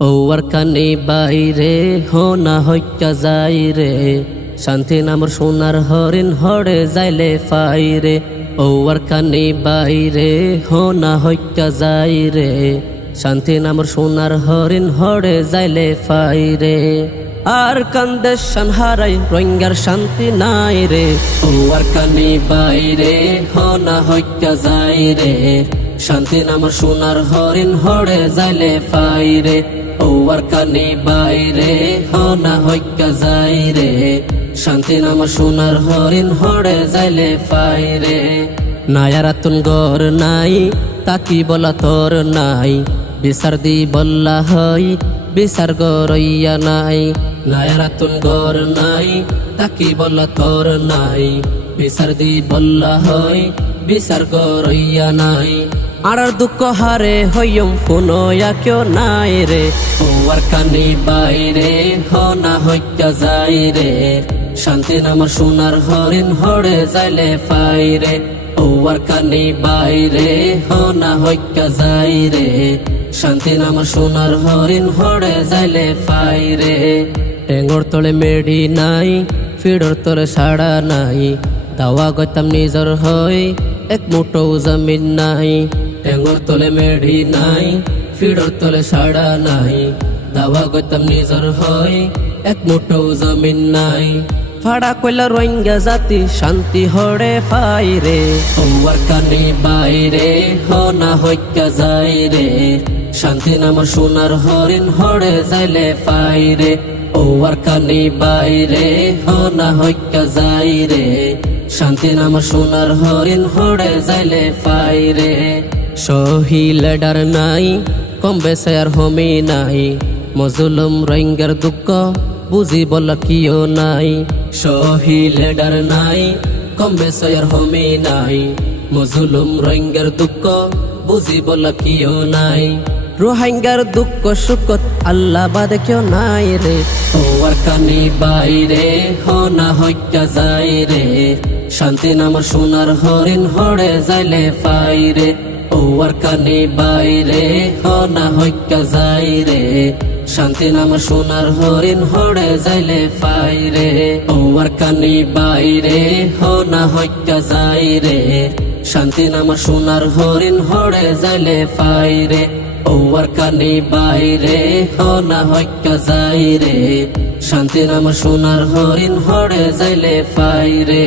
War কানি বাইরে হো না হইকা যাই রে, শান্তি নামর সোনার হরিণ হরে যাইলে ফাইরে। ওয়ার কানি বাইরে হো না হইকা যাই রে, শান্তি নামর সোনার হরিণ হরে যাইলে ফাইরে। আর কান্দের শান হারাই রোহিঙ্গার শান্তি নাই রে। ওয়ার কানি বাইরে হো না হইকা যাই রে, শান্তি নামর সোনার হরিণ হরে যাইলে ফাইরে। ওয়ার কানি বাইরে হো না হইকা যাই রে, শান্তি নামর সোনার হরিণ হরে যাইলে ফাইরে। নায়ারাতুন গর নাই তাকি বলা তোর নাই, বিচার দি বল্লা হই বিচার গরইয়া নাই। নায়ারাতুন গর নাই তাকি বলা তোর নাই, বিচার দি বল্লা হই বিচার গরইয়া নাই। আর দুঃখ হারে হইম ফুনয়া কেউ নাই রে। ওয়ার কানি বাইরে হো না হইকা যাই রে, শান্তি নামর সোনার হরিণ হরে যাইলে ফাইরে। ওয়ার কানি বাইরে হো না হইকা যাই রে, শান্তি নামর সোনার হরিণ হরে যাইলে ফাইরে। টেঙ্গর তলে মেডি নাই, ফিডর তলে সাড়া নাই, দাওয়া গইতাম নিজর হই এক মুঠো জমিন নাই। টেঙ্গর তলে মেডি নাই, ফিডর তলে সাড়া নাই, দাওয়া গইতাম নিজর হই এক মুঠো জমিন নাই। ফাড়া কইলা রোহিঙ্গা জাতি শান্তি হরে ফাইরে। ওয়ার কানি বাইরে হো না হইকা যাই রে, শান্তি নামর সোনার হরিণ হরে যাইলে ফাইরে। ওয়ার কানি বাইরে হো না হইকা যাই রে, শান্তি নামর সোনার হরিণ হরে যাইলে ফাইরে। সহি লেডার নাই কম বেসায়ার হমি নাই, মজলুম রোহিঙ্গার দুঃখ বুঝি বলা কিও নাই। সহি লেডার নাই কম বেসায়ার হমি নাই, মজলুম রোহিঙ্গার দুঃখ বুঝি বলা কিও নাই। রোহিঙ্গার দুঃখ সুখত আল্লাহ বাদে কেউ নাই রে। ওয়ার কানি বাইরে হো না হইকা যাই রে, শান্তি নামর সোনার হরিণ হরে যাইলে ফাইরে। ওয়ার কানি বাইরে হো না হইকা যাই রে, শান্তি নামর সোনার হরিণ হরে যাইলে ফাইরে। ওয়ার কানি বাইরে হো না হইকা যাই রে, শান্তি নামর সোনার হরিণ হরে যাইলে ফাইরে। ওয়ার কানি বাইরে হো না হইকা যাই রে, শান্তি নামর সোনার হরিণ হরে যাইলে ফাইরে।